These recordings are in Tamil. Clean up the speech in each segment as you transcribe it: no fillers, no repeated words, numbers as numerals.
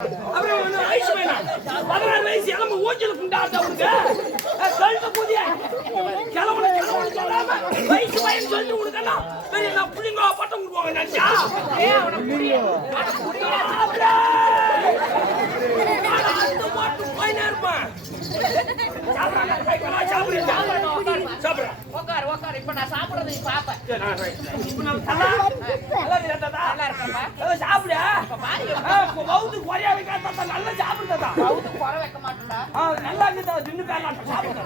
அப்புறம் வயசு வேணாம் 16 வயசு இளம ஊஞ்சல் குண்டாட்ட உனக்கு சொல்லிட்டு புதிய கிளம்புன சொல்லாம வயசு பையன் சொல்லிட்டு உனக்கெல்லாம் பெரிய நான் புள்ளிங்க பட்டம் கொடுப்பாங்க நினைச்சா அவனை புரியும் பையனா இருப்பான் இப்ப நான் சாப்பிடுறது நீ பாப்ப சாப்பிடு குறையா வைக்காத நல்லா சாப்பிடுறதா குறை வைக்க மாட்டேன்டா நல்லா இருக்குது தின்னு பேரலாம் சாப்பிடுறதா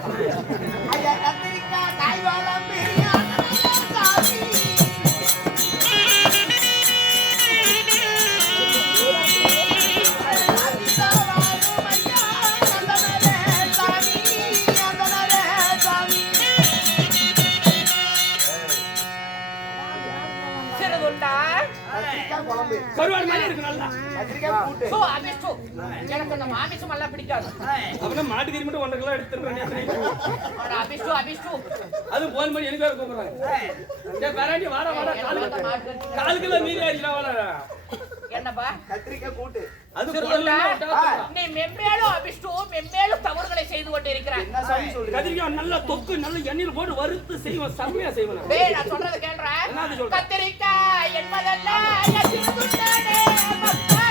கருவாடு மாதிரி இருக்கு நல்லா சோ அபிஷ்டு எனக்கு அந்த மாமிசம் எல்லாம் பிடிக்காது அப்பனா மாட்டு கறி மட்டும் 1.5 கிலோ எடுத்துறேன் அட அபிஷ்டு அது போன் பண்ணி எனக்கு வேற கூப்பிடுறாங்க டேய் பராண்டி வாடா கால் கிலோ மீறி ஆயிடுறா வாடா என்னப்பா கத்திரிக்காய் கூட்டு அது பொருளா நீ மெம்மேலும் அபிஷ்டு மெம்மேலும் தவறுகளை செய்து கொண்டு இருக்கிறாய் என்ன சாமி சொல்றீங்க கத்திரிக்காய் நல்ல தொக்கு நல்ல எண்ணெயில போட்டு வறுத்து செய்வோம் செம்மையா செய்வோம் டேய் நான் சொல்றத கேளுடா கத்திரிக்காய் என்பதெல்லாம் எதிர்த்துட்டானே மக்கா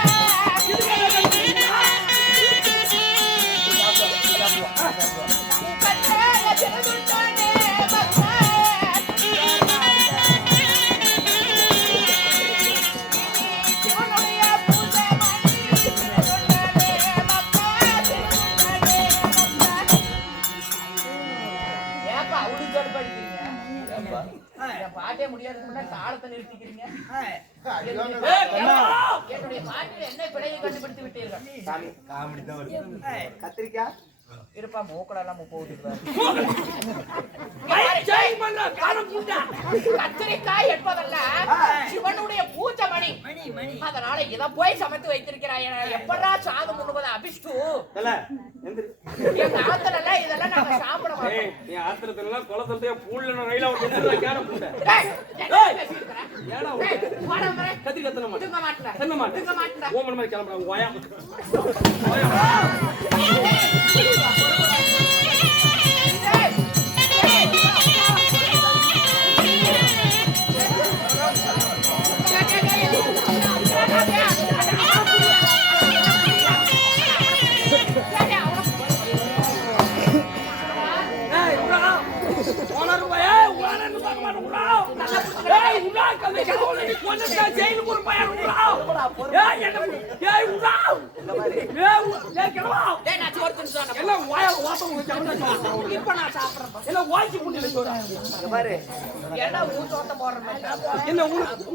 பாட்டே முடியாதுக்கு முன்னாடி தாளத்தை நிறுத்திக்கிறீங்க என்னுடைய பாட்டில் என்ன பிழையை கண்டுபிடித்து விட்டீர்கள் கத்திரிக்காய் இருப்பா மூக்கடெல்லாம் போகுது கத்திரிக்காய் என்பதல்ல சிவனுடைய பூஜை மணி அதனால இத போய் சமைத்து வைத்திருக்கிறாய் எப்படா சாதம் உண்ணுவது அபிஷ்டு எங்க ஆத்துல இதெல்லாம் நாங்க சாப்பிட மாட்டோம் நீ ஆத்திரத்துல எல்லாம் குளத்துல பூல்ல ரயில வந்து கேட பூண்ட ஏடா கத்திரி கத்தன மாட்டே திங்க மாட்டல திங்க மாட்டே ஓமன் மாதிரி கிளம்பறாங்க ஓயா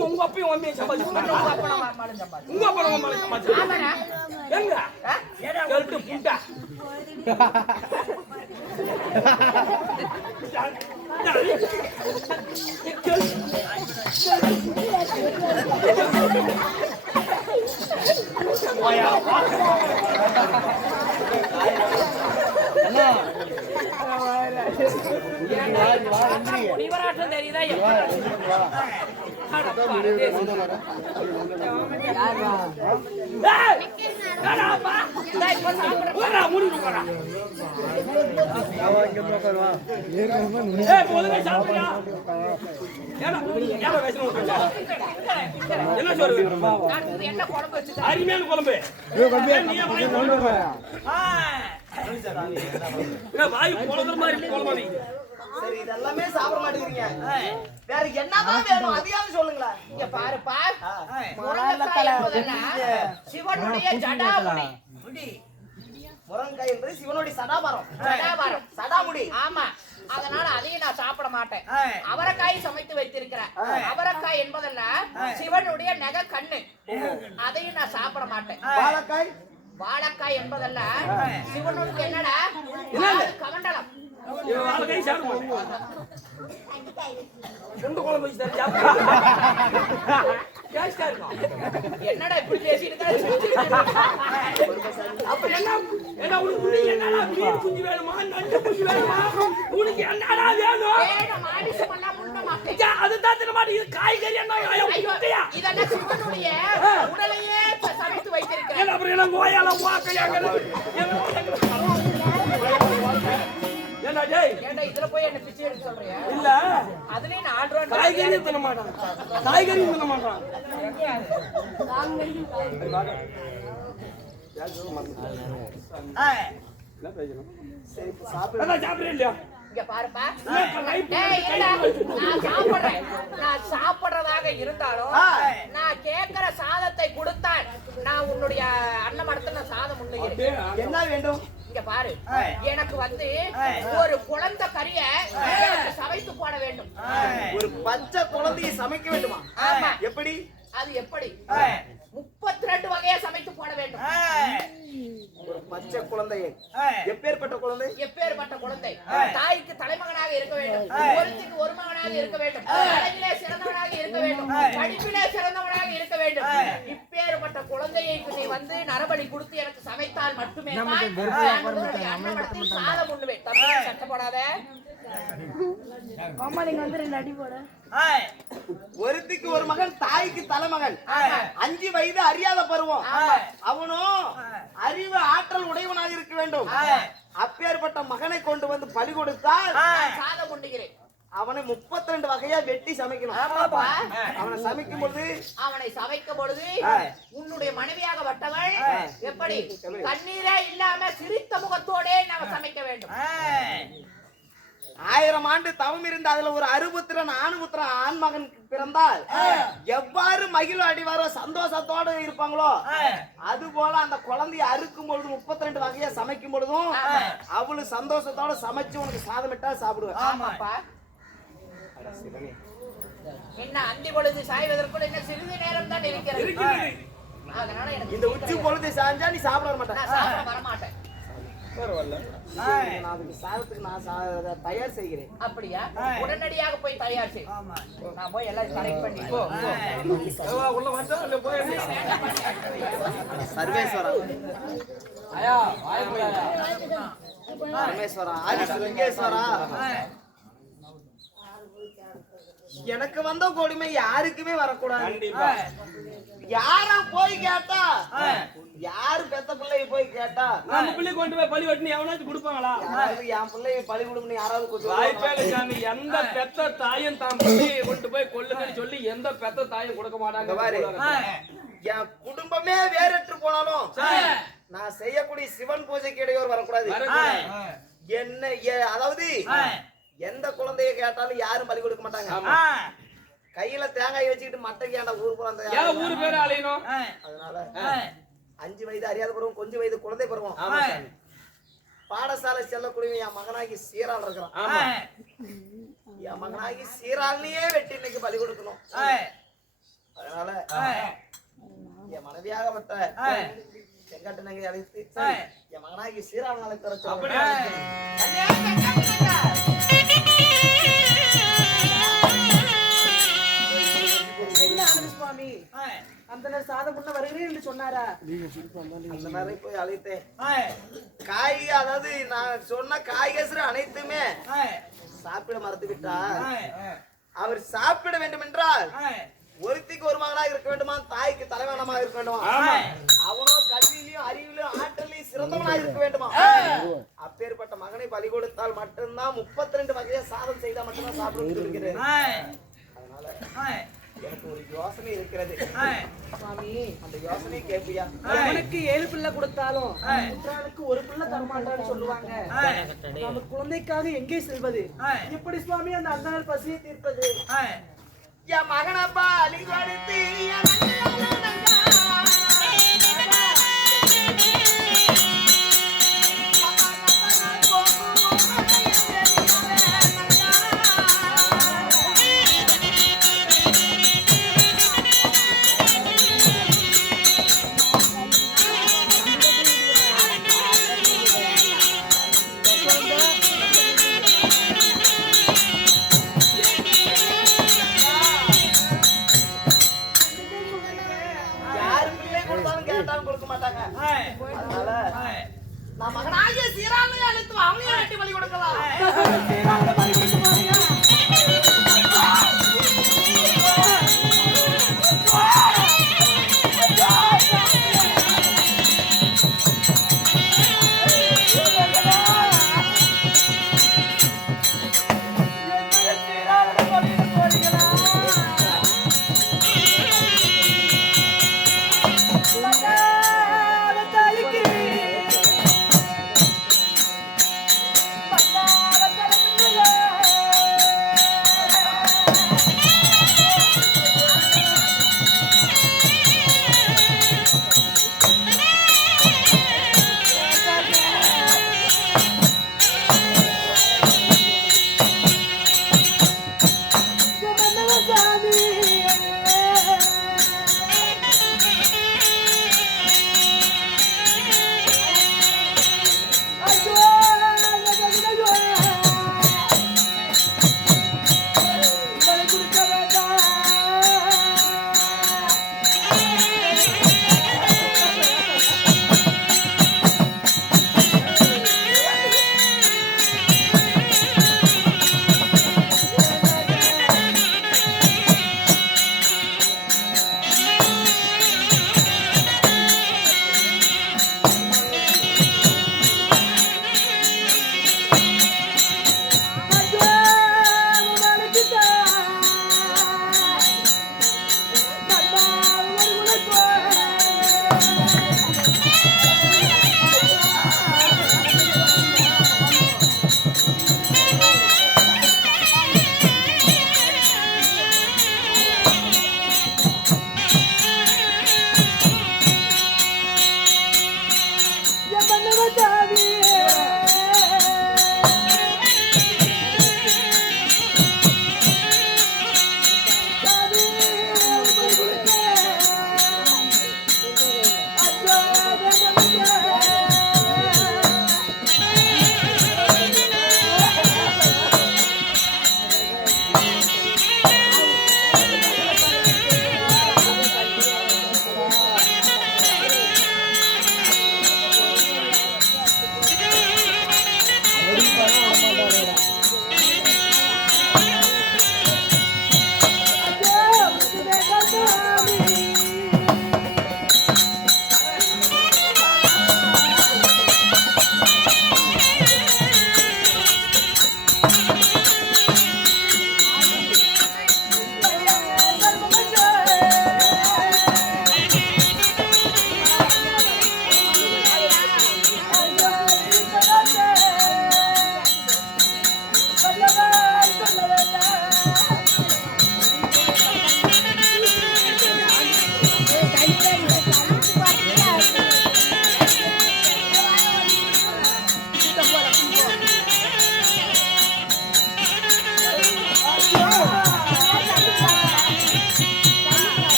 உங்க அப்பயும் அம்மையை சம்பாதிச்சு உங்க அப்பா எங்க புட்டா முடிவராட்டம் தெரியுதா அருமையான குழம்பு வாய் குழந்தை மாதிரி குழம்பு சரி இதெல்லாமே சாப்பிட மாட்டேங்கிறீங்க வேற என்னதான் வேணும் அதையாவது சொல்லுங்களா இங்க பாருப்பா முருங்கைக்காய் என்பதெல்லாம் சிவனுடைய ஜடாமுடி முருங்கைக்காய் என்பது சிவனுடைய சடாபாரம் சடாமுடி ஆமா அதனால அதையும் நான் சாப்பிட மாட்டேன் அவரைக்காய் சமைத்து வைத்திருக்கிறேன் அவரைக்காய் என்பதெல்லாம் சிவனுடைய நகை கண்ணு அதையும் நான் சாப்பிட மாட்டேன் வாழைக்காய் என்பதெல்லாம் சிவனுக்கு என்னடா கமண்டலம் என்னடா இப்படி பேசிட்டு வேணுமா நண்டு குஞ்சு வேணுமா உனக்கு என்னடா வேணும் மாமிசம் எல்லாம் முன்ன மாட்டேன். அதுதான் தின மாட்டேன். இது காய்கறி என்ன முட்டையா? இதெல்லாம் சிவனுடைய உடலையே சமைத்து வைத்திருக்கிறேன். என்ன அப்புறம் என்ன கோயால வாக்கையாங்க? என்ன டேய்? ஏண்டா இதுல போய் என்ன பிச்சை எடுக்க சொல்றியா? இல்ல. அதுலயே 4 ரூபாய் காய்கறி தின மாட்டான். காய்கறி தின மாட்டான். என்ன பேசணும்? சரி சாப்பிடு. அதான் சாப்பிடுறே இல்லையா? இங்க பாருப்பா. டேய் இல்லடா. நான் சாப்பிடுறேன். நான் சாப்பிடுறதாக இருந்தாலும் நான் கேக்குற சாதத்தை கொடுத்தால் நான் உன்னுடைய அன்னமடத்துல நான் சாதம் உண்ணுகிறேன். என்ன வேண்டும்? இங்க பாரு. எனக்கு வந்து ஒரு குழந்தை கறிய எனக்கு சமைத்து போட வேண்டும். ஒரு பச்சை குழந்தையை சமைக்க வேண்டுமா? ஆமா. எப்படி? அது எப்படி? 32 வகையா சமைத்து போட வேண்டும். ஒரு பச்சை குழந்தையை எப்பேற்பட்ட குழந்தை? எப்பேற்பட்ட குழந்தை? தாய்க்கு தலைமகனாக இருக்க வேண்டும். ஒருத்திக்கு ஒரு மகனாக இருக்க வேண்டும். அழகிலே சிறந்தவனாக இருக்க வேண்டும். படிப்பிலே சிறந்தவனாக இருக்க வேண்டும். இப்பேற்பட்ட குழந்தையை நீ வந்து நரபலி கொடுத்து எனக்கு சமைத்தால் மட்டுமே அன்னமடத்தில் சாதம் உண்ணுவேன். தம்பி கஷ்டப்படாத. அம்மா நீங்க வந்து 2 அடி போட. ஒருத்திக்கு ஒரு மகன், தாய்க்கு தலைமகன். 5 வயது அறியாத பருவம். அவனும் அறிவு ஆற்றல் உடையவனாக இருக்க வேண்டும். அப்பேற்பட்ட மகனை கொண்டு வந்து பலி கொடுத்தால் சாதம் உண்ணுகிறேன். அவனை 32 வகையா வெட்டி சமைக்கணும். அவனை சமைக்கும் பொழுது அவனை சமைக்கும் பொழுது உன்னுடைய மனைவியாக வட்டவள் எப்படி கண்ணீரே இல்லாம சிரித்த முகத்தோடே நாம் சமைக்க வேண்டும். 1000 ஆண்டு தவம் இருந்து அதுல ஒரு அறுபுத்திரன் ஆண் மகன் பிறந்தால் எவ்வாறு மகிழ் அடிவாரோ சந்தோஷத்தோடு இருப்பாங்களோ அது போல அந்த குழந்தைய அறுக்கும் பொழுது 32 வகையா சமைக்கும் பொழுதும் அவளு சந்தோஷத்தோட சமைச்சு உனக்கு சாதமிட்டா சாப்பிடுவேன். ஆமாப்பா. என்ன அந்தி பொழுது சாய்வதற்குள் என்ன சிறிது நேரம் தான் இருக்கிறது. அதனால எனக்கு இந்த உச்சி பொழுது சாஞ்சா நீ சாப்பிட வர மாட்டேன். நான் சாப்பிட வர மாட்டேன். சாதத்துக்கு நான் தயார் செய்கிறேன். அப்படியா? உடனடியாக போய் தயார் செய். நான் போய் எல்லாம் கரெக்ட் பண்ணி உள்ள வந்தா இல்ல போய் சர்வேஸ்வரா பரமேஸ்வரா ஆதிலிங்கேஸ்வரா எனக்கு வந்த கொடுமை யாருக்குமே வரக்கூடாது. யாரா போய் கேட்டா யாரு பெத்த பிள்ளைய போய் கேட்டா நம்ம பிள்ளை கொண்டு போய் பலி வெட்டினு எவனாச்சும் கொடுப்பாங்களா? என் பிள்ளைய பலி கொடுக்கணும் யாராவது வாய்ப்பேல சாமி. எந்த பெத்த தாயும் தான் பிள்ளையை கொண்டு போய் கொல்லுங்கன்னு சொல்லி எந்த பெத்த தாயும் கொடுக்க மாட்டாங்க. என் குடும்பமே வேறற்று போனாலும் நான் செய்யக்கூடிய சிவன் பூஜைக்கு இடையோர் வரக்கூடாது. என்ன அதாவது எந்த குழந்தைய கேட்டாலும் யாரும் பலி கொடுக்க மாட்டாங்க. கையில தேங்காய் வச்சுக்கிட்டு மட்டைக்கு ஏன்டா ஊர் போறாங்க? ஊரு பேரு அலையணும். அதனால 5 வயது அறியாத பருவம், கொஞ்சம் வயது குழந்தை பருவம், பாடசாலை செல்லக்கூடிய என் மகனாகி சீரால் இருக்கிறான். என் மகனாகி சீரால்லையே வெட்டி இன்னைக்கு பலி கொடுக்கணும். அதனால என் மனைவியாகப்பட்ட செங்காட்டு நகை அழைத்து என் மகனாகி சீரால் நாளை தர சுவாமி அந்த சாதம் முன்ன வருகிறேன் என்று சொன்னாரா? அந்த நேரம் போய் அழைத்தேன். காய் அதாவது நான் சொன்ன காய்கறி அனைத்துமே சாப்பிட மறந்து விட்டார். அவர் சாப்பிட வேண்டும் என்றால் ஒருத்திக்கு ஒரு மகனாக இருக்க வேண்டுமா, தாய்க்கு தலைவனமாக இருக்க வேண்டுமா, அவனோ கல்வியிலும் அறிவிலும் ஆற்றலையும் சிறந்தவனாக இருக்க வேண்டுமா. அப்பேற்பட்ட மகனை பலி கொடுத்தால் மட்டும்தான் 32 வகையா சாதம் செய்தா மட்டும்தான் சாப்பிட சொல்கிறேன். அதனால எனக்கு ஒரு யோசனை இருக்கிறது சுவாமி, அந்த யோசனை கேட்பியா? அவனுக்கு 7 பிள்ளை கொடுத்தாலும் புத்திரனுக்கு ஒரு பிள்ளை தரமாட்டான்னு சொல்லுவாங்க. நம்ம குழந்தைக்காக எங்கே செல்வது? எப்படி சுவாமி அந்த அண்ணன் பசியை தீர்ப்பது? என் மகனப்பா அலி கொடுத்து நான் மகனாகிய சீராளனை அழைத்து அவனையும் வெட்டி பலி கொடுக்கலாம்.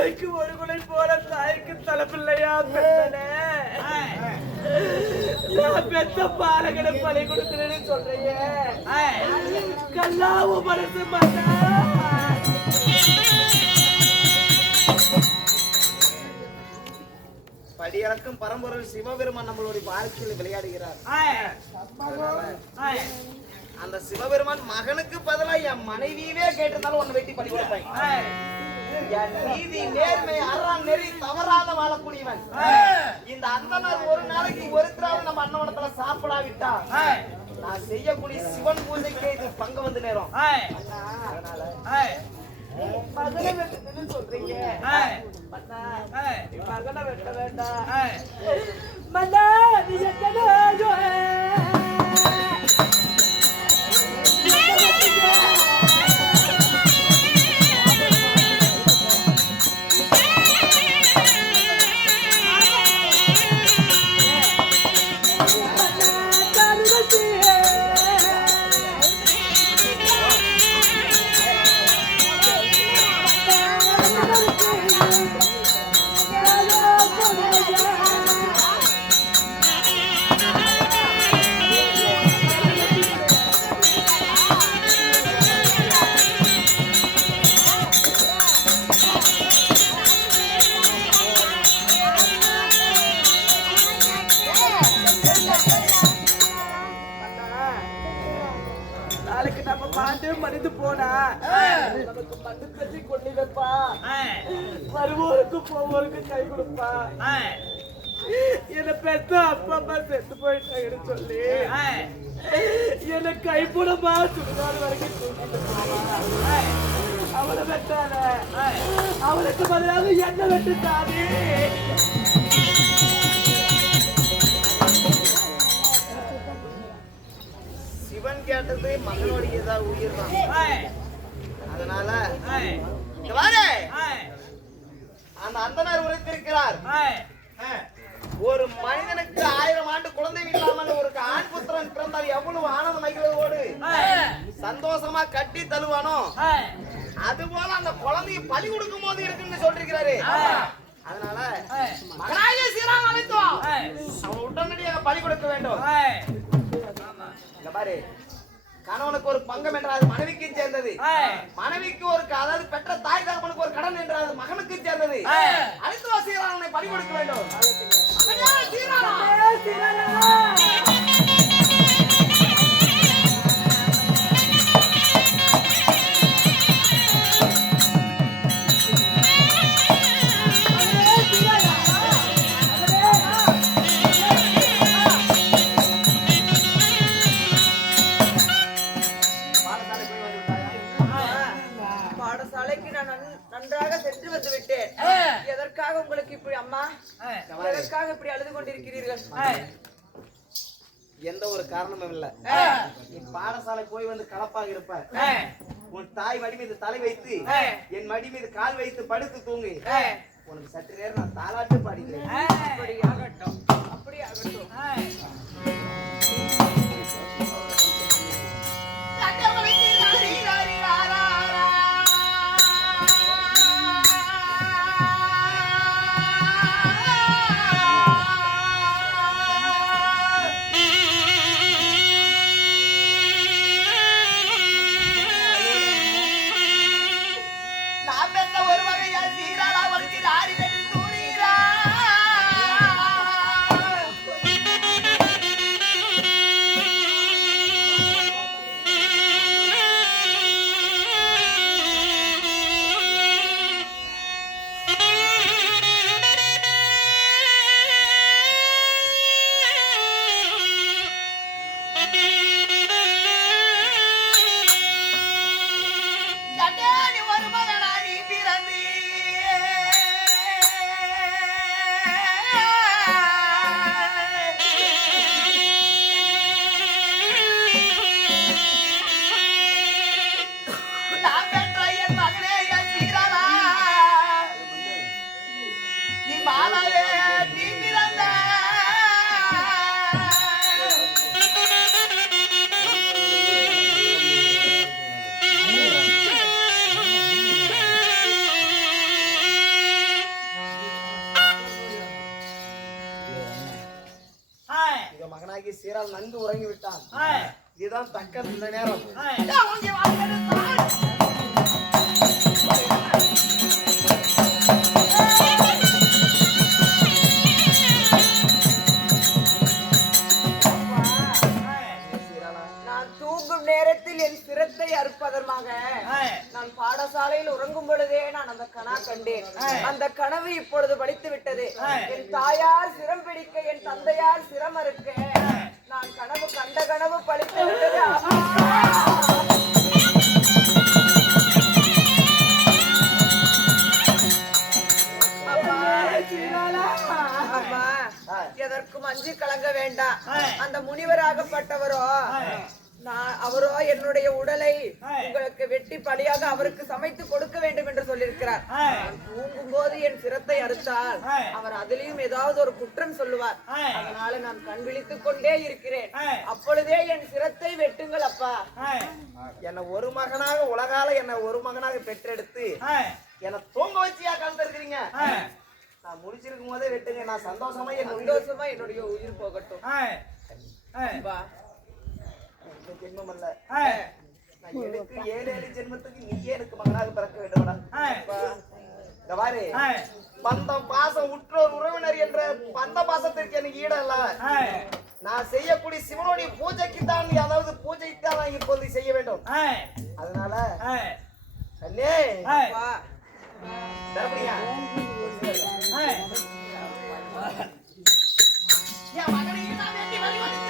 தலைக்கு ஒரு குலை போல தாய்க்கு தலைப்பில்லையா பெத்தனே? நான் பெத்த பாலகனை பலி கொடுக்கிறேன்னு சொல்றீங்க. கல்லாவு மனசு மாட்டா. படியறக்கும் பரம்பொருள் சிவபெருமான் நம்மளுடைய வாழ்க்கையில் விளையாடுகிறார். அந்த சிவபெருமான் மகனுக்கு பதிலா என் மனைவியவே கேட்டிருந்தாலும் உன்னை வெட்டி படி கொடுப்பேன். என் நீதி நேர்மை அறம் நெறி தவறாத வாழக்கூடியவன். இந்த அந்தனர் ஒரு நாளைக்கு ஒருத்தராவது நம்ம அன்னவனத்துல சாப்பிடாவிட்டா நான் செய்யக்கூடிய சிவன் பூஜைக்கு இது பங்கு வந்து நேரம். மகனை வெட்டுன்னு சொல்றீங்க. மகனை வெட்ட வேண்டாம். மன்னா நீ எத்தனை நாளைக்கு நம்ம பாண்டு மனிது போனா நமக்கு மண்ணு கட்டி கொண்டு வைப்பா. வருவோருக்கும் போவோருக்கும் கை கொடுப்பா. என்ன பெத்த அப்பா அம்மா செத்து போயிட்டாங்கன்னு சொல்லி என்ன கைப்பூடமா சுடுகாடு வரைக்கும் தூக்கிட்டு போவா. அவளை வெட்டாத, அவளுக்கு பதிலாக என்ன வெட்டுட்டானே. சிவன் கேட்டது மகனுடைய உயிர் தான். அதனால அந்த அந்தனர் உரைத்திருக்கிறார், ஒரு மனிதனுக்கு 1000 ஆண்டு குழந்தை இல்லாமல் ஒரு ஆண் புத்திரன் பிறந்தால் எவ்வளவு ஆனந்த மகிழ்வோடு சந்தோஷமா கட்டி தருவானோ அதுபோல அந்த குழந்தையை பலி கொடுக்கும் போது இருக்குன்னு சொல்லிருக்கிறாரு. அதனால மகனாகிய சீரான் அழைத்தோம், அவன் உடனடியாக பலி கொடுக்க வேண்டும். பாரு, கணவனுக்கு ஒரு பங்கம் என்றால் மனைவிக்கு சேர்ந்தது, மனைவிக்கு ஒரு அதாவது பெற்ற தாய் தகப்பனுக்கு ஒரு கடன் என்றால் மகனுக்கு சேர்ந்தது. அழைத்து வா சீரானை பலி கொடுக்க வேண்டும். நன்றாக சென்று வந்து விட்டேன். எதற்காக உங்களுக்கு இப்படி அம்மா, எதற்காக இப்படி அழுது கொண்டிருக்கிறீர்கள்? எந்த ஒரு காரணமும் இல்ல. நீ பாடசாலை போய் வந்து கலப்பாக இருப்ப, உன் தாய் மடி மீது தலை வைத்து என் மடி மீது கால் வைத்து படுத்து தூங்கு. உனக்கு சற்று நேரம் நான் தாலாட்டு பாடிக்கிறேன். அப்படி ஆகட்டும், அப்படி ஆகட்டும். சீரால் நன்கு உறங்கி விட்டான். இதுதான் தக்க இந்த நேரம். நான் தூங்கும் நேரத்தில் என் சிரத்தை அறுப்பதற்காக நான் பாடசாலையில் உறங்கும் பொழுதே நான் அந்த கனா கண்டேன். அந்த கனவு இப்பொழுது படித்து விட்டது. என் தாயார் சிரம் பிடிக்க, என் தந்தையார் சிரம் அறுக்க நான் கனவு கண்ட கனவு பழித்து விட்டது. அம்மா, எதற்கும் அஞ்சு கலங்க வேண்டாம். அந்த முனிவராகப்பட்டவரோ அவரோ என்னுடைய உடலை உங்களுக்கு வெட்டி பலியாக அவருக்கு சமைத்து கொடுக்க வேண்டும் என்று சொல்லியிருக்கிறார். தூங்கும் போது என் சிரத்தை அறுத்தால் அவர் அதிலையும் ஏதாவது ஒரு குற்றம் சொல்லுவார். அதனால நான் கண் விழித்துக் கொண்டே இருக்கிறேன். அப்பொழுதே என் சிரத்தை வெட்டுங்கள் அப்பா. என்ன ஒரு மகனாக உலகால என்ன ஒரு மகனாக பெற்றெடுத்து என்ன தூங்க வச்சியா கலந்துருக்கிறீங்க. நான் முடிச்சிருக்கும் போதே வெட்டுங்க. நான் சந்தோஷமா என்னுடைய உயிர் போகட்டும். ஜென்மம் அல்ல, நான் எனக்கு 7 ஜென்மத்துக்கு நீயே எனக்கு மகனாக பிறக்க வேண்டும்டா. பாரு, பந்தம் பாசம் உற்றோர் உறவினர் என்ற பந்த பாசத்திற்கு எனக்கு ஈடல்ல. நான் செய்யக்கூடிய சிவனுடைய பூஜைக்கு தான், அதாவது பூஜைக்கு தான் நான் இப்போது செய்ய வேண்டும். அதனால அண்ணே தரபடியா என் மகனையும் நான் வேண்டி வழிபடுகிறேன்.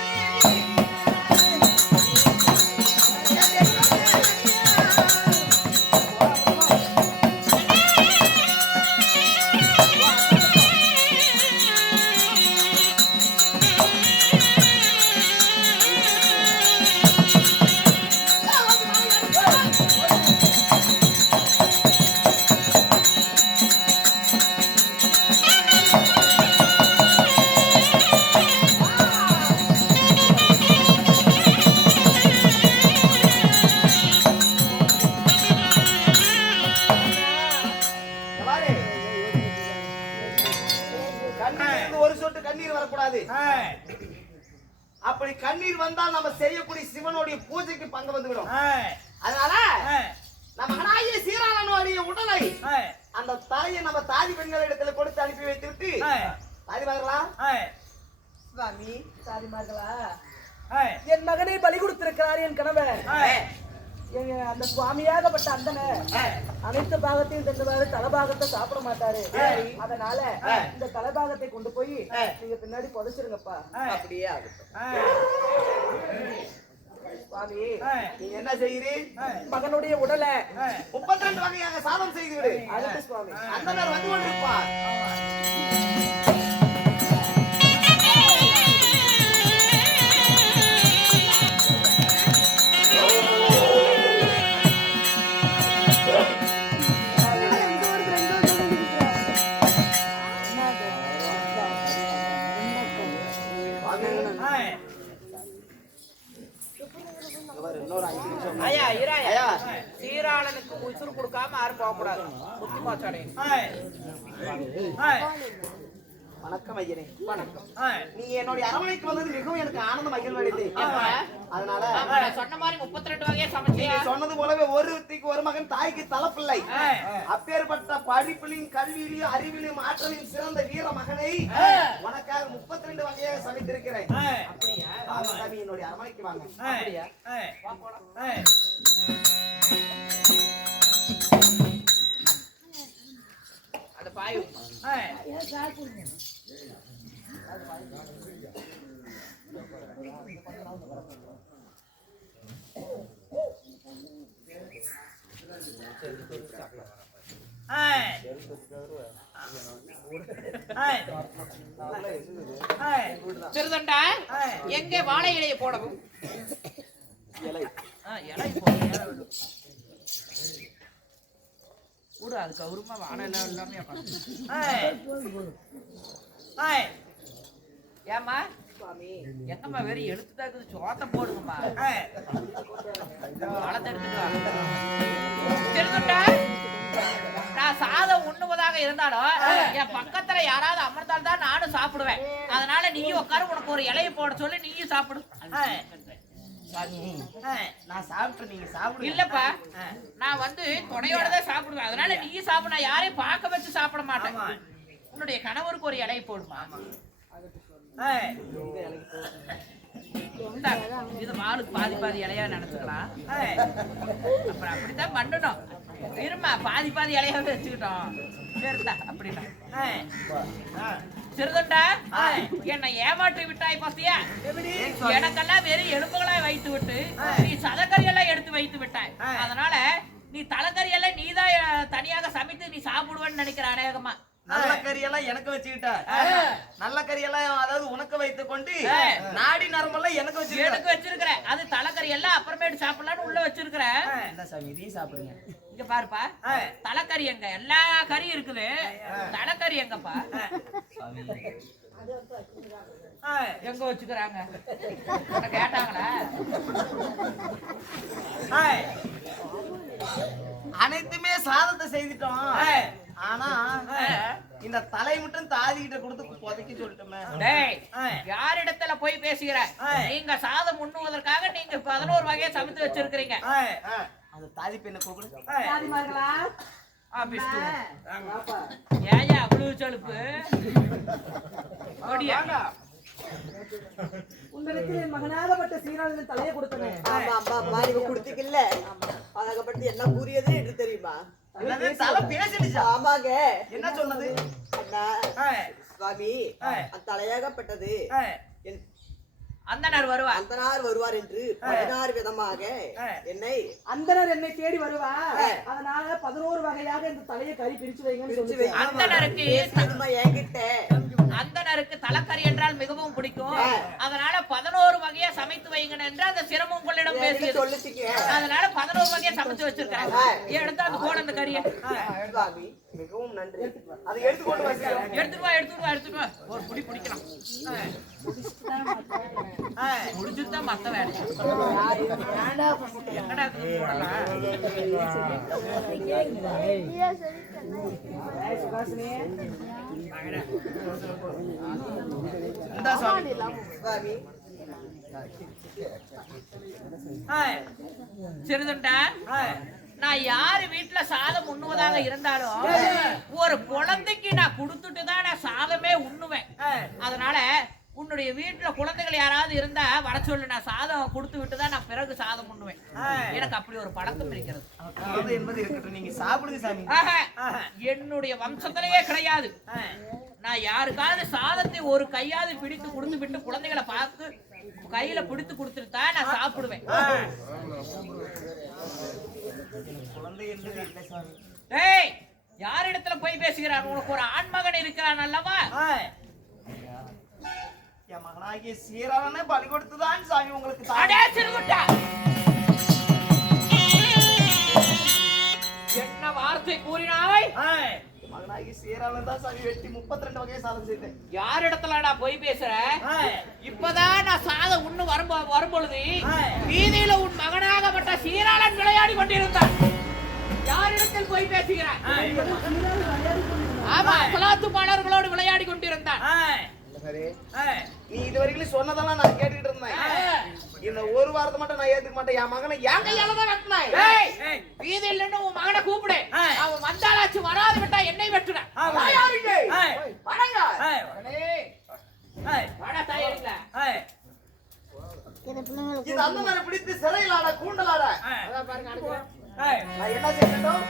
அப்படி கண்ணீர் வந்தால் நம்ம செய்யக்கூடிய சிவனுடைய பூஜைக்கு பங்கு வந்துவிடும். அதனால நம்ம மகனாகிய சீராளனுடைய உடலை அந்த தலையை நம்ம தாதி பெண்களிடத்துல கொடுத்து அனுப்பி வைத்து விட்டு தாதிமார்களா சுவாமி, தாதிமார்களா, என் மகனை பலி கொடுத்திருக்கிறார் என் கணவர். அந்த சுவாமியாகப்பட்ட அந்தன அனைத்து பாகத்தையும் தந்தவாறு தலைபாகத்தை சாப்பிட மாட்டாரு. அதனால இந்த தலைபாகத்தை கொண்டு போய் நீங்க பின்னாடி புதைச்சிருங்கப்பா. அப்படியே ஆகட்டும். சுவாமி, நீங்க என்ன செய்கிறீங்க? மகனுடைய உடலை 32 வகையாக சாதம் செய்து விடு. அடுத்து சுவாமி அந்தனர் வந்து கொண்டிருப்பார். சீராளனுக்கு உசுறு கொடுக்காம யாரும் போக கூடாது. புத்தி மாச்சாடே. வணக்கம் ஐயனே. வணக்கம். நீங்க என்னுடைய அரவணைக்கு வந்தது மிகவும் எனக்கு ஆனந்த மகிழ்வடைது. அதனால சொன்ன மாதிரி 32 வகையா சமைச்சியா? சொன்னது போலவே ஒருத்திக்கு ஒரு மகன், தாய்க்கு தலைப்பிள்ளை. அப்பேற்பட்ட படிப்பிலையும் கல்வியிலையும் அறிவிலையும் ஆற்றலையும் சிறந்த வீர மகனை உனக்காக 32 வகையாக சமைத்திருக்கிறேன். அப்படியா? சாமி, என்னுடைய அரவணைக்கு வாங்க. அப்படியா? அந்த பாய் திருதண்டா, எங்க வாழை இலையை போடவும்? இலை கூட அதுக்கு அவருமா வாழை எல்லாம் எல்லாமே ஏமா எங்கம்மா வேற எடுத்துட்டா இருக்குது, சோத்த போடுங்கம்மா. வளத்தை எடுத்துட்டு நான் சாதம் உண்ணுவதாக இருந்தாலும் என் பக்கத்துல யாராவது அமர்ந்தால் தான் நானும் சாப்பிடுவேன். அதனால நீயும் உட்காரு, உனக்கு ஒரு இலையை போட சொல்லி நீயும் சாப்பிடு. நான் சாப்பிட்டு நீங்க சாப்பிடு. இல்லப்பா, நான் வந்து துணையோட தான் சாப்பிடுவேன். அதனால நீயும் சாப்பிடு. நான் யாரையும் பார்க்க வச்சு சாப்பிட மாட்டேன். உன்னுடைய கணவருக்கு ஒரு இலையை போடுமா. இது மாலுக்கு பாதி பாதி இலையா நினைச்சுக்கலாம். அப்புறம் அப்படித்தான் பண்ணணும். இருமா, பாதி பாதி இலையாவே வச்சுக்கிட்டோம். சரிதா அப்படின்னா சிறுதொண்டா, என்னை ஏமாற்றி விட்டாய் பசியா. எனக்கெல்லாம் வெறும் எலும்புகளாய் வைத்து விட்டு நீ சதக்கரியெல்லாம் எடுத்து வைத்து விட்டாய். அதனால நீ தலைக்கறியெல்லாம் நீதான் தனியாக சமைத்து நீ சாப்பிடுவேன்னு நினைக்கிற. அநேகமா நல்ல கறியெல்லாம் எனக்கு வச்சுக்கிட்ட, நல்ல கறியெல்லாம் அதாவது உனக்கு வைத்துக் கொண்டு நாடி நரம்பெல்லாம் எனக்கு வச்சிருக்கிற. அது தலைக்கறி எல்லாம் அப்புறமேட்டு சாப்பிடலான்னு உள்ள வச்சிருக்கிற. இதையும் சாப்பிடுங்க. இங்க பாருப்பா, தலைக்கறி எங்க? எல்லா கறியும் இருக்குது, தலைக்கறி எங்கப்பா? எங்க வச்சுக்கிறாங்க கேட்டாங்களா? அனைத்துமே சாதத்தை செய்துட்டோம். ஆனா இந்த தலை மட்டும் தாதிகிட்ட கொடுத்து புதைக்க சொல்லிட்டோமே. யாரிடத்துல போய் பேசுகிற? நீங்க சாதம் உண்ணுவதற்காக நீங்க 11 வகையை சமைத்து வச்சிருக்கிறீங்க. அந்த தாதி பெண்ணை கூப்பிடு. ஏன் அவ்வளவு செலுப்பு? உங்களுக்கு மகனாகப்பட்ட சீராளன் தலையை கொடுத்தனே. ஆமா ஆமா அம்மா, நீங்க கொடுத்தீங்கல்ல, அழகப்பட்டு என்ன கூறியது என்று தெரியுமா? தலை பேசிடுச்சா? ஆமாங்க. என்ன சொன்னது? அண்ணா சுவாமி, தலையாகப்பட்டது அந்தனர் வருவார். அந்தனார் வருவார் என்று 16 விதமாக அந்தனர் என்னை தேடி வருவார். அதனால 11 வகையாக இந்த தலையை கறி பிரிச்சு வைங்கன்னு சொல்லி அந்தனருக்கு என்கிட்ட அந்தனருக்கு தலைக்கறி என்றால் மிகவும் பிடிக்கும். அதனால 11 வகையா சமைத்து வைங்க என்று அந்த சிரமம் உங்களிடம் பேசி சொல்லிட்டீங்க. அதனால 11 வகையா சமைச்சு வச்சிருக்காங்க. எடுத்து அந்த போட அந்த கறியை. மிகவும் நன்றி. அதை எடுத்துக்கொண்டு எடுத்துட்டு வா. ஒரு புடி பிடிக்கலாம். முடிஞ்சுதான் மத்த வேலை. எங்கடா சிறுதுண்டா, நான் யாரு வீட்டுல சாதம் உண்ணுவதாக இருந்தாலும் ஒரு குழந்தைக்கு நான் கொடுத்துட்டு தான் நான் சாதமே உண்ணுவேன். அதனால உன்னுடைய வீட்டுல குழந்தைகள் யாராவது இருந்தா வர சொல்லு, நான் சாதம் கொடுத்து விட்டுதான் நான் பிறகு சாதம் உண்ணுவேன். எனக்கு அப்படி ஒரு பழக்கம் இருக்கிறது. நீங்க சாப்பிடுங்க சாமி. என்னுடைய வம்சத்திலேயே கிடையாது. நான் யாருக்காவது சாதத்தை ஒரு கையாவது பிடித்து கொடுத்து விட்டு குழந்தைகளை பார்த்து கையில பிடித்து கொடுத்துட்டு தான் நான் சாப்பிடுவேன். ஏய், யாரிடத்துல போய் பேசுகிறான்? உனக்கு ஒரு ஆண்மகன் இருக்கிறான் அல்லவா? என் மகனாகிய சீராளனை பலி கொடுத்துதான் சாமி உங்களுக்கு என்ன வார்த்தை கூறினாய்? மகனாகி சீராளன் தான் சாமி வெட்டி 32 வகையை சாதம் செய்தேன். யாரிடத்துலடா போய் பேசுற? இப்பதான் நான் சாதம் உண்ணு வரும்பொழுது வீதியில உன் மகனாகப்பட்ட சீராளன் விளையாடி கொண்டிருந்தான். யாரிடத்தில் போய் பேசுகிறான்? ஆமா, அசலாத்து மாணவர்களோடு விளையாடி கொண்டிருந்தான். நீ இதுவரைக்கும் சொன்னதெல்லாம் நான் கேட்டுக்கிட்டு இருந்தேன். இந்த ஒரு வாரத்தை மட்டும் நான் ஏத்துக்க மாட்டேன். என் மகனை என் கையால தான் வெட்டினேன். வீதியில் நின்று உன் மகனை கூப்பிடு. அவன் வந்தாலாச்சு, வராது விட்டா என்னை வெட்டுன. இது அந்த மாதிரி பிடித்து சிறையிலாட கூண்டலாட நான் என்ன செய்யணும்?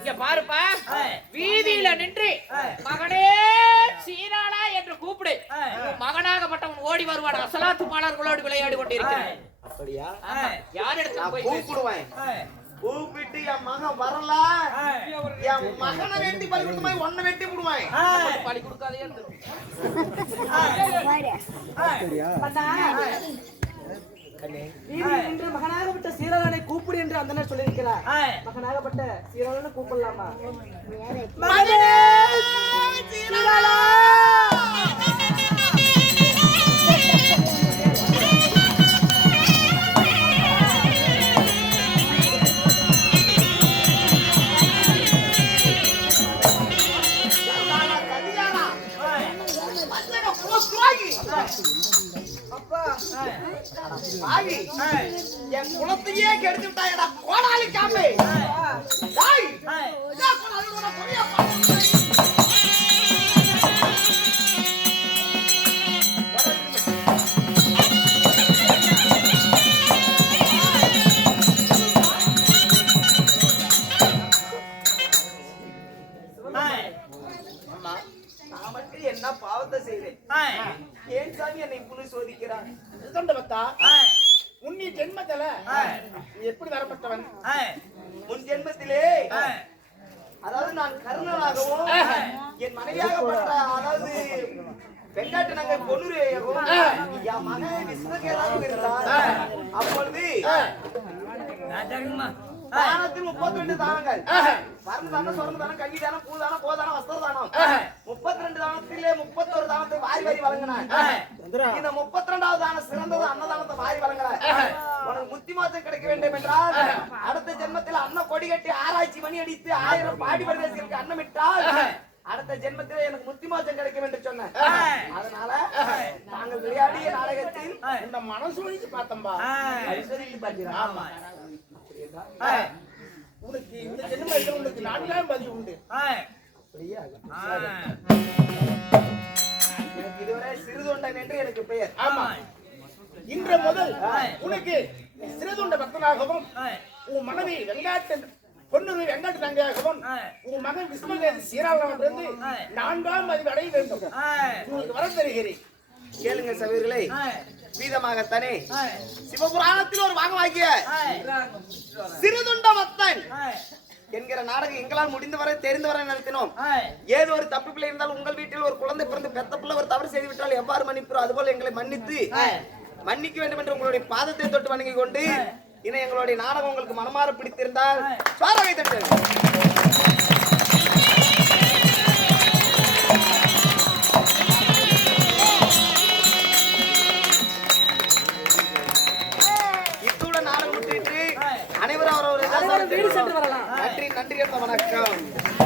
இங்க பாருப்பா, வீதியில நின்று மகனே சீராளா என்று கூப்பிடு. மகனாகப்பட்டவன் ஓடி வருவான். அசலாத்து மாணவர்களோடு விளையாடி கொண்டிருக்கிறேன். அப்படியா? யாரிடத்துல போய் கூப்பிடுவேன். கூப்பிட்டு என் மகன் வரல, என் மகனை வெட்டி பலி கொடுத்து ஒன்ன வெட்டி விடுவேன். பலி கொடுக்காதே. மகனாகப்பட்ட சீராளனை கூப்பிடு என்று அந்த சொல்லியிருக்கிறார். மகனாகப்பட்ட சீராளனை கூப்பிடலாமா? பாவி என் குலத்தையே கெடுத்து விட்டாயடா கோடாலி காம்பே டேய் என்ன கோடாலி உன பொரியா அம்மா நான் மட்டும் என்ன பாவத்தை செய்தேன் ஏன் சாமி என்னை இப்படி சோதிக்கிறான் பத்தா உன்னி ஜென்மத்துல நீ எப்படி வரப்பட்டவன்? முன் ஜென்மத்திலே அதாவது நான் கர்ணனாகவும் என் மனைவியாகப்பட்ட அதாவது வெங்காட்டு நகர் பொன்னுரையாகவும் என் மகன் விஸ்வகேதாவும் இருந்தார். அப்பொழுது தானத்தில் 32 தானங்கள் பரந்த தானம், சொர்ண தானம், கன்னி தானம், பூ தானம், போதானம், வஸ்திர தானம் 32 தானத்திலே 31 தானத்தை வாரி வாரி வழங்கினார். இந்த 32வது தானம் சிறந்தது அன்னதானத்தை வாரி வழங்கினார். உனக்கு முத்தி மாற்றம் கிடைக்க வேண்டும் என்றால் அடுத்த ஜென்மத்தில் அன்ன கொடி கட்டி ஆராய்ச்சி மணி அடித்து 1000 பாடி பிரதேசங்களுக்கு அன்னமிட்டால் அடுத்த ஜென்மத்தில் எனக்கு முத்தி மாற்றம் கிடைக்கும் என்று சொன்னேன். அதனால நாங்கள் விளையாடிய நாடகத்தில் இந்த மனசு வழிச்சு பார்த்தம்பா. ஆமா உனக்கு இந்த ஜென்மத்தில் உனக்கு 4ஆம் பதிவு உண்டு. எனக்கு இதுவரை சிறுதொண்டன் என்று எனக்கு பெயர். ஆமா, இன்று முதல் உனக்கு சிறுதொண்ட பக்தனாகவும் உன் மனைவி வெங்காட்டு பொன்னுரை வெங்காட்டு தங்கையாகவும் உன் மகன் விஸ்வகேது சீராளம் இருந்து 4ஆம் பதிவு அடைய வேண்டும். உங்களுக்கு வரம் தருகிறேன். கேளுங்க சகோதரர்களே, வீதமாகத்தானே சிவபுராணத்தில் ஒரு வாங்கவாக்கிய சிறுதுண்ட மத்தன் என்கிற நாடகம் எங்களால் முடிந்தவரை தெரிந்தவரை நடத்தினோம். ஏதோ ஒரு தப்பு பிள்ளை இருந்தால் உங்கள் வீட்டில் ஒரு குழந்தை பிறந்து பெத்த பிள்ளை ஒரு தவறு செய்து விட்டால் எவ்வாறு மன்னிப்போம் அதுபோல் எங்களை மன்னித்து மன்னிக்க வேண்டும் என்று உங்களுடைய பாதத்தை தொட்டு வணங்கிக் கொண்டு இன்னும் எங்களுடைய நாடகம் உங்களுக்கு மனமாற பிடித்திருந்தால் சுவாரகை தட்டு. அனைவரும் அவரவர் நன்றி நன்றி வணக்கம்.